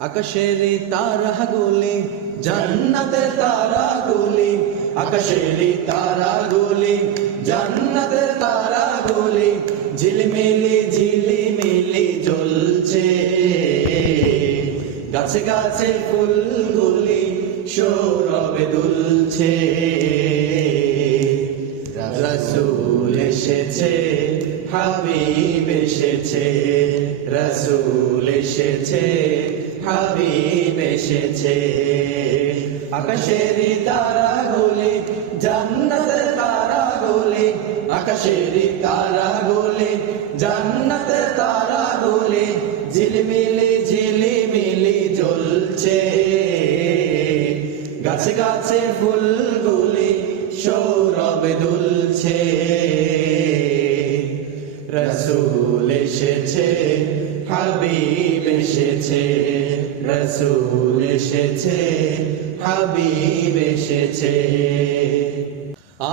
আকাশের তারাগুলি জান্নাতের তারাগুলি, আকাশের তারাগুলি জান্নাতের তারাগুলি, ঝিলমিলি ঝিলিমিলি জ্বলছে। গাছে গাছে ফুলগুলি সৌরভে দুলছে। রাসূল এসেছে, হাবিব এসেছে, রাসূল এসেছে, হাবিব এসেছে। আকাশের তারাগুলি জান্নাতের তারাগুলি, আকাশের তারাগুলি জান্নাতের তারাগুলি, ঝিলমিলি ঝিলিমিলি জ্বলছে। গাছে গাছে ফুলগুলি সৌরভে দুলছে। রাসূল এসেছে, হাবিব এসেছে, রাসূল এসেছে, হাবিব এসেছে।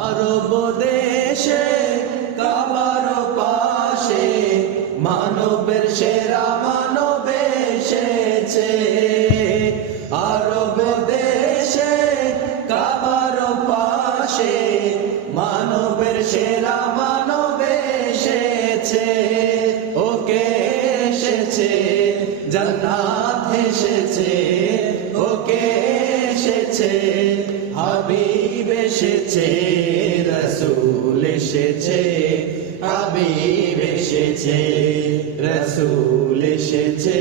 আরব দেশে কাবার পাশে মানবের সেরা মানব এসেছে। আরব দেশে কাবার পাশে মানবের সেরা মানব এসেছে। ওকে এসেছে, জান্নাত এসেছে, ওকে এসেছে, হাবিব এসেছে, রাসূল এসেছে, হাবিব এসেছে, রাসূল এসেছে,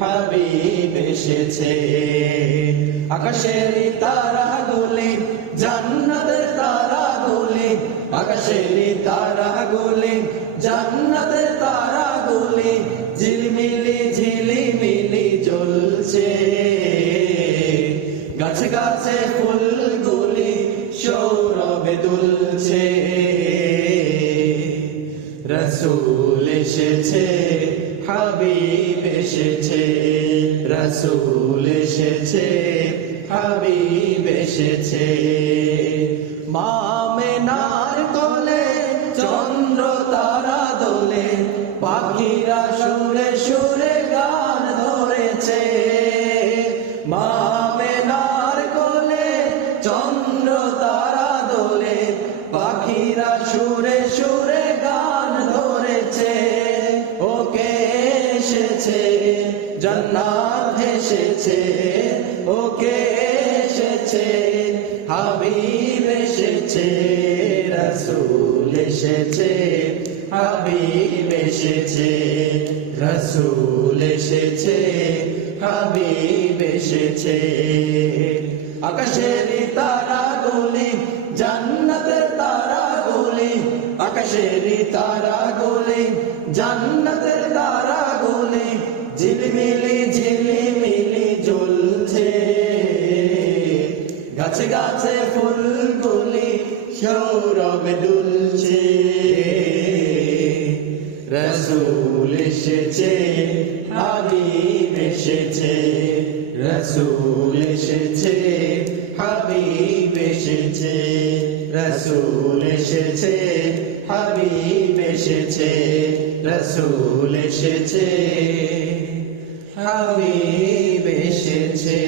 হাবিব এসেছে। আকাশের তারাগুলি জান্নাতের তারাগুলি, আকাশের তারাগুলি জান্নাতের তারাগুলি, ঝিলমিলি ঝিলিমিলি জ্বলছে। গাছে গাছে ফুলগুলি সৌরভে দুলছে। রাসূল এসেছে, হাবিব এসেছে, রাসূল এসেছে, হাবিব এসেছে। মা আমেনার কোলে চন্দ্র তারা দোলে, পাখিরা সুরে সুরে গান ধরেছে। মা আমেনার কোলে চন্দ্র তারা দোলে, পাখিরা সুরে সুরে গান ধরেছে। ওকে এসেছে, জান্নাত এসেছে, ওকে এসেছে, হাবিব এসেছে, রাসূল এসেছে, হাবিব এসেছে, রাসূল এসেছে, হাবিব এসেছে। আকাশের তারাগুলি জান্নাতের তারাগুলি, আকাশের তারাগুলি জান্নাতের তারাগুলি, ঝিলমিলি ঝিলিমিলি জ্বলছে। গাছে গাছে ফুলগুলি সৌরভে দুলছে। রাসূল এসেছে, হাবিব এসেছে, রাসূল এসেছে, হাবিব এসেছে, রাসূল এসেছে, হাবিব এসেছে, রাসূল এসেছে, হাবিব এসেছে।